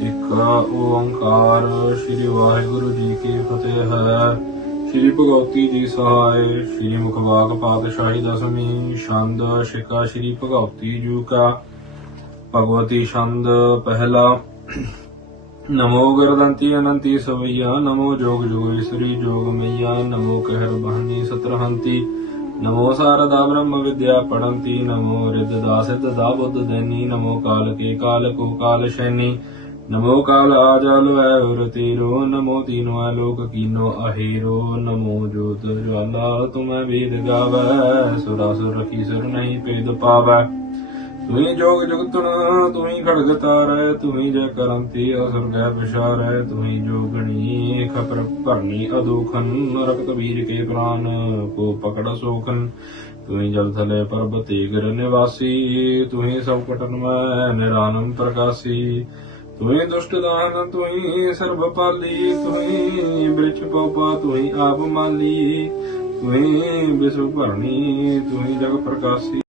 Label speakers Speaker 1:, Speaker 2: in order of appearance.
Speaker 1: ਇੱਕ ਓੰਕਾਰ। ਸ੍ਰੀ ਵਾਹਿਗੁਰੂ ਜੀ ਕੀ ਫਤਿਹ। ਹੈ ਸ੍ਰੀ ਭਗਵਤੀ ਜੀ ਸਹਾਇ। ਸ੍ਰੀ ਮੁਖਵਾਕ ਪਾਤਸ਼ਾਹੀ ਦਸਵੀਂ ਛੰਦ। ਸ਼ਿਕਾ ਸ੍ਰੀ ਭਗਵਤੀ ਜੂ ਕਾ। ਭਗਵਤੀ ਛੰਦ ਪਹਿਲਾ। ਨਮੋ ਗਰਦੰਤੀ ਅਨੰਤੀ ਸਵਈਆ। ਨਮੋ ਜੋਗ ਜੋਗੇਸ਼ਵਰੀ ਜੋਗ ਮਈਆ। ਨਮੋ ਕਹਿਰ ਬਹਨੀ ਸਤਰਹੰਤੀ। ਨਮੋ ਸਾਰਦਾ ਬ੍ਰਹਮ ਵਿਦਿਆ ਪੜੰਤੀ ਨਮੋ ਰਿੱਧ ਸਿੱਧ ਦਾ ਬੁੱਧ ਦੇਨੀ। ਨਮੋ ਕਾਲ ਕੇ ਕਾਲ ਕੋ ਕਾਲ ਸ਼ੈਨੀ। ਨਮੋ ਕਾਲ ਆਜਲ ਵੈ ਉਰ ਤੀਰੋ, ਨਮੋ ਤੀਨੋ ਆਲੋਕ ਕੀਨੋ, ਅਹੀਰੋ, ਨਮੋ ਜੋਤ ਜਵਾਲਾ ਤੁਮੈ ਵੇਦ ਗਾਵੈ, ਸੁਰਾ ਸੁਰ ਰਖੀ ਸੁਰ ਨਹੀਂ ਪੇਦ ਪਾਵੈ। ਤੁਹੀ ਜੋਗ ਜੁਗਤਣ ਤੁਹੀ ਖੜਗ ਤਾਰੈ ਤੁਹੀ ਜੈ ਕਰੰਤੀ ਅਸੁਰ ਗੈ ਵਿਸ਼ਾਰੈ ਤੁਹੀ ਜੋਗਣੀ ਖਪਰ ਭਰਨੀ ਅਦੋਖਨ, ਰਕਤ ਵੀਰ ਕੇ ਪ੍ਰਾਨ, ਕੋ ਪਕੜ ਸੋਖਨ। ਤੁਹੀ ਜਲ ਥਲੇ ਪਰਬਤ ਤੇਗਰ ਨਿਵਾਸੀ ਤੁਹੀ ਸਭ ਕਟਨ ਮੈਂ ਨਿਰਾਨਮ ਪ੍ਰਕਾਸੀ। ਤੁਹੀ ਦੁਸ਼ਟ ਦਾਨ ਤੁਹੀ ਸਰਬ ਪਾਲੀ ਤੁਹੀ ਬ੍ਰਿਛ ਪਉਪਾ ਤੁਹੀ ਆਪ ਮਾਲੀ ਤੁਹੀ ਵਿਸ਼ਵ ਭਰਨੀ ਤੁਹੀ ਜਗ ਪ੍ਰਕਾਸੀ।